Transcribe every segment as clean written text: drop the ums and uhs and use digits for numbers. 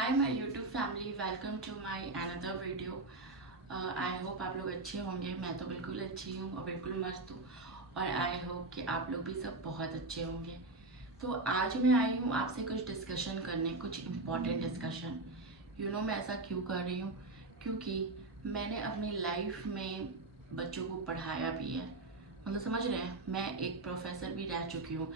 Hi my YouTube family, welcome to my another video. I hope आप लोग अच्छे होंगे। मैं तो बिल्कुल अच्छी हूँ और बिल्कुल मस्त हूँ और आई होप कि आप लोग भी सब बहुत अच्छे होंगे। तो आज मैं आई हूँ आपसे कुछ डिस्कशन करने, कुछ इम्पॉर्टेंट डिस्कशन। मैं ऐसा क्यों कर रही हूँ? क्योंकि मैंने अपनी लाइफ में बच्चों को पढ़ाया भी है। मतलब समझ रहे हैं, मैं एक प्रोफेसर भी रह चुकी हूँ।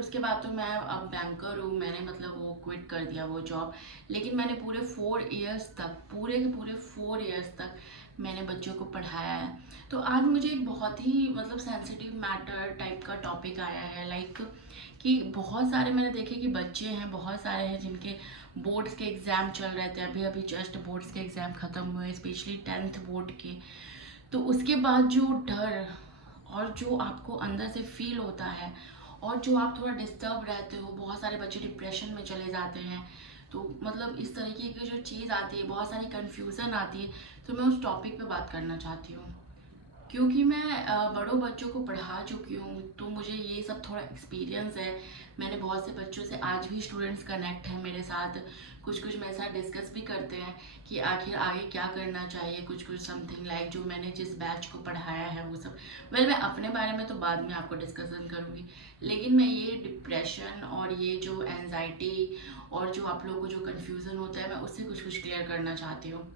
उसके बाद तो मैं अब बैंकर हूँ। मैंने मतलब वो क्विट कर दिया वो जॉब। लेकिन मैंने पूरे 4 इयर्स तक, पूरे के पूरे 4 इयर्स तक मैंने बच्चों को पढ़ाया है। तो आज मुझे एक बहुत ही मतलब सेंसिटिव मैटर टाइप का टॉपिक आया है, लाइक कि बहुत सारे मैंने देखे कि बच्चे हैं, बहुत सारे हैं जिनके बोर्ड्स के एग्ज़ाम चल रहे थे। अभी अभी जस्ट बोर्ड्स के एग्ज़ाम ख़त्म हुए, स्पेशली 10th बोर्ड के। तो उसके बाद जो डर और जो आपको अंदर से फील होता है और जो आप थोड़ा डिस्टर्ब रहते हो, बहुत सारे बच्चे डिप्रेशन में चले जाते हैं। तो मतलब इस तरीके की जो चीज़ आती है, बहुत सारी कन्फ्यूज़न आती है। तो मैं उस टॉपिक पे बात करना चाहती हूँ। क्योंकि मैं बड़ों बच्चों को पढ़ा चुकी हूँ, तो मुझे ये सब थोड़ा एक्सपीरियंस है। मैंने बहुत से बच्चों से, आज भी स्टूडेंट्स कनेक्ट हैं मेरे साथ, कुछ कुछ मेरे साथ डिस्कस भी करते हैं कि आखिर आगे क्या करना चाहिए, कुछ कुछ समथिंग लाइक जो मैंने जिस बैच को पढ़ाया है वो सब। मैं अपने बारे में तो बाद में आपको डिस्कसन करूँगी। लेकिन मैं ये डिप्रेशन और ये जो एनजाइटी और जो आप लोगों को जो कन्फ्यूज़न होता है, मैं उससे कुछ कुछ क्लियर करना चाहती हूँ।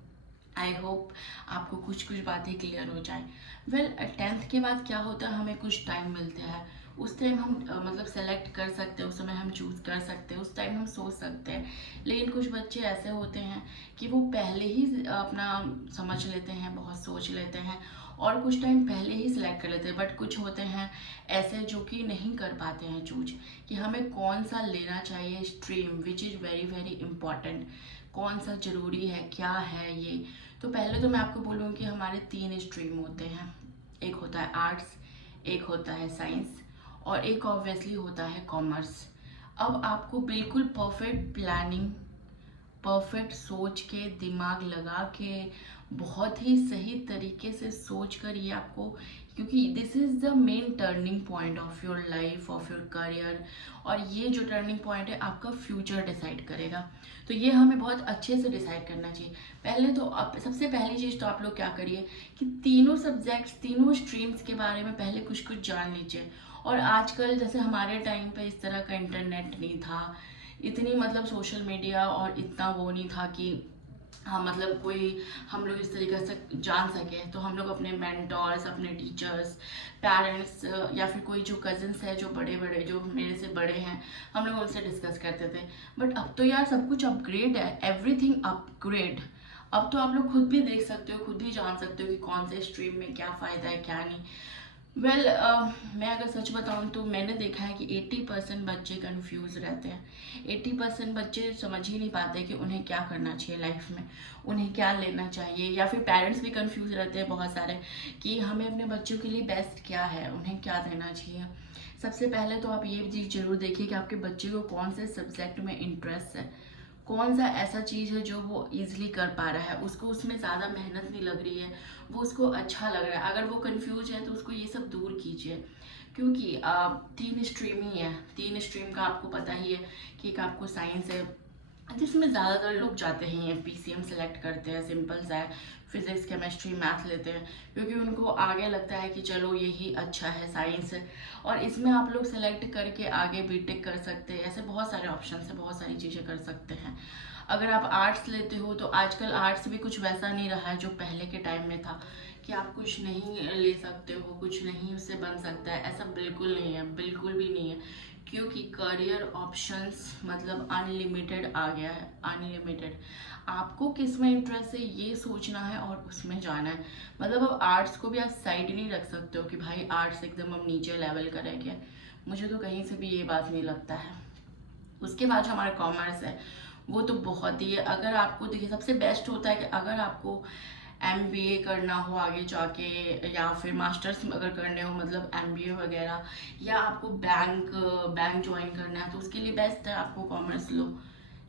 आई होप आपको कुछ कुछ बातें क्लियर हो जाए। 10th के बाद क्या होता है, हमें कुछ टाइम मिलता है। उस टाइम हम मतलब सेलेक्ट कर सकते हैं, उस समय हम चूज़ कर सकते हैं, उस टाइम हम सोच सकते हैं। लेकिन कुछ बच्चे ऐसे होते हैं कि वो पहले ही अपना समझ लेते हैं, बहुत सोच लेते हैं और कुछ टाइम पहले ही सिलेक्ट कर लेते हैं। बट कुछ होते हैं ऐसे जो कि नहीं कर पाते हैं चूज कि हमें कौन सा लेना चाहिए stream, which is very very important. कौन सा ज़रूरी है, क्या है ये। तो पहले तो मैं आपको बोलूँगी कि हमारे 3 स्ट्रीम होते हैं। एक होता है आर्ट्स, एक होता है साइंस और एक ऑब्वियसली होता है कॉमर्स। अब आपको बिल्कुल परफेक्ट प्लानिंग, परफेक्ट सोच के, दिमाग लगा के, बहुत ही सही तरीके से सोच कर ये आपको, क्योंकि this is the main turning point of your life, of your career. और ये जो टर्निंग पॉइंट है आपका फ्यूचर डिसाइड करेगा। तो ये हमें बहुत अच्छे से डिसाइड करना चाहिए। पहले तो आप, सबसे पहली चीज़ तो आप लोग क्या करिए कि तीनों सब्जेक्ट्स, तीनों स्ट्रीम्स के बारे में पहले कुछ कुछ जान लीजिए। और आजकल जैसे हमारे टाइम पे इस तरह का इंटरनेट नहीं था, इतनी मतलब सोशल मीडिया और इतना वो नहीं था कि हाँ मतलब कोई हम लोग इस तरीके से जान सके। तो हम लोग अपने मेंटोर्स, अपने टीचर्स, पेरेंट्स या फिर कोई जो कजिन्स है, जो बड़े बड़े, जो मेरे से बड़े हैं, हम लोग उनसे डिस्कस करते थे। बट अब तो यार सब कुछ अपग्रेड है, एवरीथिंग अपग्रेड। अब तो आप लोग खुद भी देख सकते हो, खुद भी जान सकते हो कि कौन से स्ट्रीम में क्या फ़ायदा है क्या नहीं। मैं अगर सच बताऊं तो मैंने देखा है कि 80% बच्चे कंफ्यूज रहते हैं। 80% बच्चे समझ ही नहीं पाते कि उन्हें क्या करना चाहिए लाइफ में, उन्हें क्या लेना चाहिए। या फिर पेरेंट्स भी कंफ्यूज रहते हैं बहुत सारे कि हमें अपने बच्चों के लिए बेस्ट क्या है, उन्हें क्या देना चाहिए। सबसे पहले तो आप ये चीज़ जरूर देखिए कि आपके बच्चे को कौन से सब्जेक्ट में इंटरेस्ट है, कौन सा ऐसा चीज़ है जो वो ईजिली कर पा रहा है, उसको उसमें ज़्यादा मेहनत नहीं लग रही है, वो उसको अच्छा लग रहा है। अगर वो कंफ्यूज है तो उसको ये सब दूर कीजिए। क्योंकि 3 स्ट्रीम ही है, 3 स्ट्रीम का आपको पता ही है कि एक आपको साइंस है जिसमें ज़्यादातर लोग जाते हैं पीसीएम सेलेक्ट करते हैं, सिंपल सा है, फिजिक्स केमिस्ट्री मैथ लेते हैं क्योंकि उनको आगे लगता है कि चलो यही अच्छा है, साइंस है। और इसमें आप लोग सेलेक्ट करके आगे बीटेक कर सकते हैं। ऐसे बहुत सारे ऑप्शन है, बहुत सारी चीज़ें कर सकते हैं। अगर आप आर्ट्स लेते हो तो आजकल आर्ट्स भी कुछ वैसा नहीं रहा है जो पहले के टाइम में था कि आप कुछ नहीं ले सकते हो, कुछ नहीं उससे बन सकता है। ऐसा बिल्कुल नहीं है, बिल्कुल भी नहीं है। क्योंकि करियर ऑप्शंस मतलब अनलिमिटेड आ गया है, अनलिमिटेड। आपको किस में इंटरेस्ट है ये सोचना है और उसमें जाना है। मतलब अब आर्ट्स को भी आप साइड नहीं रख सकते हो कि भाई आर्ट्स एकदम हम नीचे लेवल का रह गया। मुझे तो कहीं से भी ये बात नहीं लगता है। उसके बाद जो हमारा कॉमर्स है वो तो बहुत ही है। अगर आपको देखिए, सबसे बेस्ट होता है कि अगर आपको एमबीए करना हो आगे जाके, या फिर मास्टर्स अगर करने हो मतलब एमबीए वगैरह, या आपको बैंक ज्वाइन करना है तो उसके लिए बेस्ट है आपको कॉमर्स लो।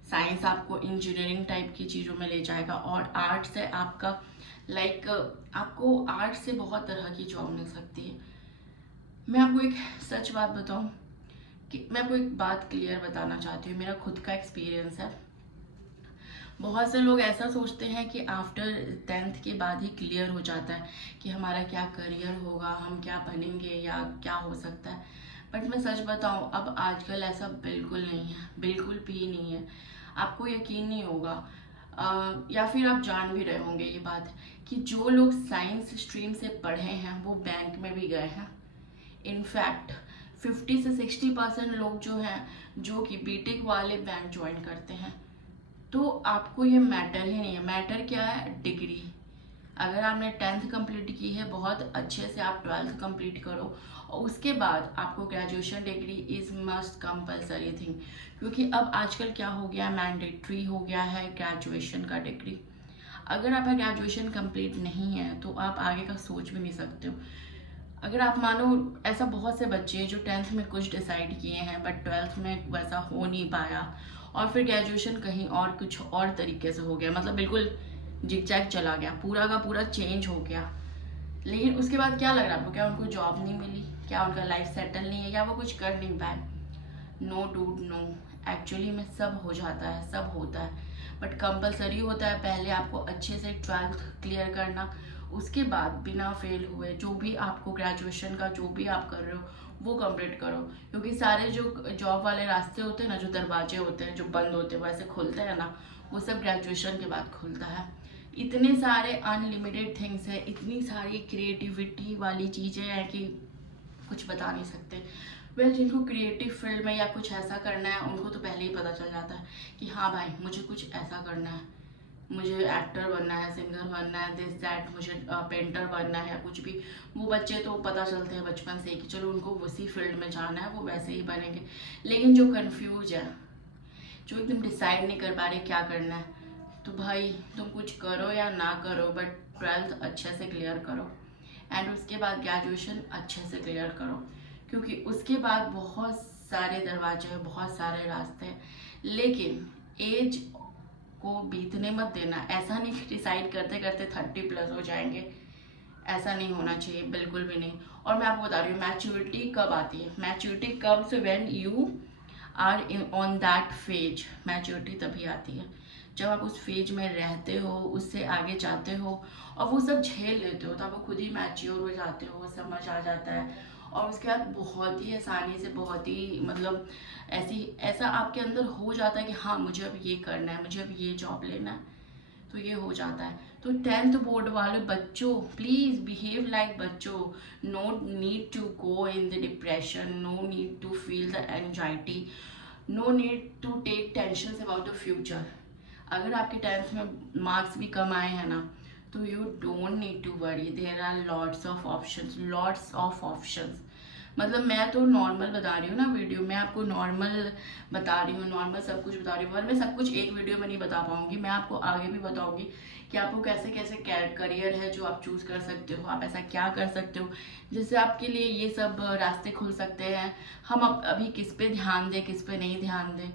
साइंस आपको इंजीनियरिंग टाइप की चीज़ों में ले जाएगा और आर्ट्स है आपका, लाइक आपको आर्ट्स से बहुत तरह की जॉब मिल सकती है। मैं आपको एक सच बात बताऊं कि मैं आपको एक बात क्लियर बताना चाहती हूँ, मेरा खुद का एक्सपीरियंस है। बहुत से लोग ऐसा सोचते हैं कि आफ्टर 10th के बाद ही क्लियर हो जाता है कि हमारा क्या करियर होगा, हम क्या बनेंगे या क्या हो सकता है। बट मैं सच बताऊं, अब आजकल ऐसा बिल्कुल नहीं है, बिल्कुल भी नहीं है। आपको यकीन नहीं होगा, या फिर आप जान भी रहे होंगे ये बात, कि जो लोग साइंस स्ट्रीम से पढ़े हैं वो बैंक में भी गए हैं। इनफैक्ट 50 से 60% लोग जो हैं, जो कि बीटेक वाले बैंक ज्वाइन करते हैं। तो आपको ये मैटर ही नहीं है। मैटर क्या है? डिग्री। अगर आपने 10th कंप्लीट की है, बहुत अच्छे से आप 12th कंप्लीट करो और उसके बाद आपको graduation degree is must compulsory thing. क्योंकि अब आजकल क्या हो गया, मैंडेटरी हो गया है ग्रेजुएशन का डिग्री। अगर आपका ग्रेजुएशन कंप्लीट नहीं है तो आप आगे का सोच भी नहीं सकते हो। अगर आप मानो, ऐसा बहुत से बच्चे हैं जो 10th में कुछ डिसाइड किए हैं बट 12th में वैसा हो नहीं पाया और फिर ग्रेजुएशन कहीं और कुछ और तरीके से हो गया, मतलब बिल्कुल जिग-जैग चला गया, पूरा का पूरा चेंज हो गया। लेकिन उसके बाद क्या लग रहा है आपको? क्या उनको जॉब नहीं मिली? क्या उनका लाइफ सेटल नहीं है? या वो कुछ कर नहीं पाए? No dude no. एक्चुअली में सब हो जाता है, सब होता है, बट कंपलसरी होता है पहले आपको अच्छे से 12th क्लियर करना। उसके बाद बिना फेल हुए जो भी आपको ग्रेजुएशन का जो भी आप कर रहे हो वो कंप्लीट करो। क्योंकि सारे जो जॉब वाले रास्ते होते हैं ना, जो दरवाजे होते हैं जो बंद होते हैं वो ऐसे खुलते हैं ना, वो सब ग्रेजुएशन के बाद खुलता है। इतने सारे अनलिमिटेड थिंग्स है, इतनी सारी क्रिएटिविटी वाली चीज़ें हैं कि कुछ बता नहीं सकते। जिनको क्रिएटिव फील्ड में या कुछ ऐसा करना है उनको तो पहले ही पता चल जाता है कि हाँ भाई मुझे कुछ ऐसा करना है, मुझे एक्टर बनना है, सिंगर बनना है, दिस दैट, मुझे पेंटर बनना है, कुछ भी। वो बच्चे तो पता चलते हैं बचपन से कि चलो उनको उसी फील्ड में जाना है, वो वैसे ही बनेंगे। लेकिन जो कंफ्यूज है, जो एकदम डिसाइड नहीं कर पा रहे क्या करना है, तो भाई तुम कुछ करो या ना करो बट 12th अच्छे से क्लियर करो एंड उसके बाद ग्रेजुएशन अच्छे से क्लियर करो। क्योंकि उसके बाद बहुत सारे दरवाजे हैं, बहुत सारे रास्ते हैं। लेकिन एज को बीतने मत देना। ऐसा नहीं कि डिसाइड करते करते 30+ हो जाएंगे, ऐसा नहीं होना चाहिए, बिल्कुल भी नहीं। और मैं आपको बता रही हूँ मैच्योरिटी कब आती है। मैच्योरिटी कब से, when you are on that phase, maturity तभी आती है जब आप उस फेज में रहते हो, उससे आगे जाते हो और वो सब झेल लेते हो, तो आप खुद ही मैच्योर हो जाते हो, समझ आ जाता है। और उसके बाद बहुत ही आसानी से, बहुत ही मतलब ऐसा आपके अंदर हो जाता है कि हाँ मुझे अब ये करना है, मुझे अब ये जॉब लेना है, तो ये हो जाता है। तो 10th बोर्ड वाले बच्चों, प्लीज़ बिहेव लाइक बच्चों। No need to go in the depression, no need to feel the anxiety, no need to take tension about the future. अगर आपके 10th में मार्क्स भी कम आए हैं ना, तो you don't need to worry, there are lots of options, lots of options. मतलब मैं तो नॉर्मल बता रही हूँ ना वीडियो में, आपको नॉर्मल बता रही हूँ, नॉर्मल सब कुछ बता रही हूँ, पर मैं सब कुछ एक वीडियो में नहीं बता पाऊंगी। मैं आपको आगे भी बताऊंगी कि आपको कैसे कैसे करियर है जो आप चूज कर सकते हो, आप ऐसा क्या कर सकते हो जिससे आपके लिए ये सब रास्ते खुल सकते हैं। हम अभी किस पे ध्यान दें, किस पे नहीं ध्यान दें।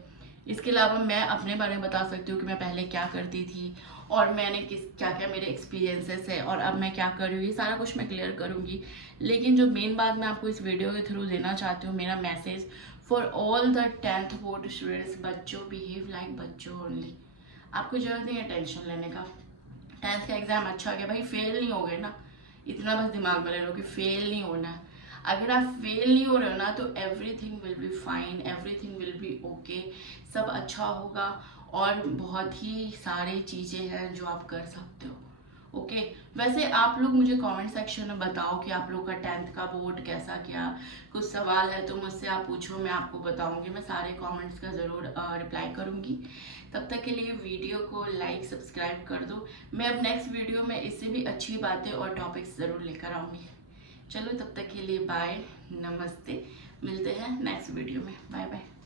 इसके अलावा मैं अपने बारे में बता सकती हूँ कि मैं पहले क्या करती थी और मैंने क्या क्या मेरे एक्सपीरियंसेस है और अब मैं क्या कर रही हूँ, ये सारा कुछ मैं क्लियर करूँगी। लेकिन जो मेन बात मैं आपको इस वीडियो के थ्रू देना चाहती हूँ, मेरा message for all the 10th board students, बच्चों बिहेव लाइक बच्चों ओनली। आपको जरूरत नहीं है टेंशन लेने का। 10th का एग्जाम अच्छा गया भाई, फेल नहीं हो गए ना, इतना बस दिमाग में ले लो कि फेल नहीं होना है। अगर आप फेल नहीं हो रहे हो ना, तो everything will be fine, everything will be okay, सब अच्छा होगा। और बहुत ही सारी चीज़ें हैं जो आप कर सकते हो। ओके वैसे आप लोग मुझे कमेंट सेक्शन में बताओ कि आप लोग का 10th का बोर्ड कैसा गया। कुछ सवाल है तो मुझसे आप पूछो, मैं आपको बताऊंगी, मैं सारे कमेंट्स का ज़रूर रिप्लाई करूंगी। तब तक के लिए वीडियो को लाइक सब्सक्राइब कर दो। मैं अब नेक्स्ट वीडियो में इससे भी अच्छी बातें और टॉपिक्स ज़रूर लेकर आऊँगी। चलो तब तक के लिए बाय, नमस्ते, मिलते हैं नेक्स्ट वीडियो में, बाय बाय।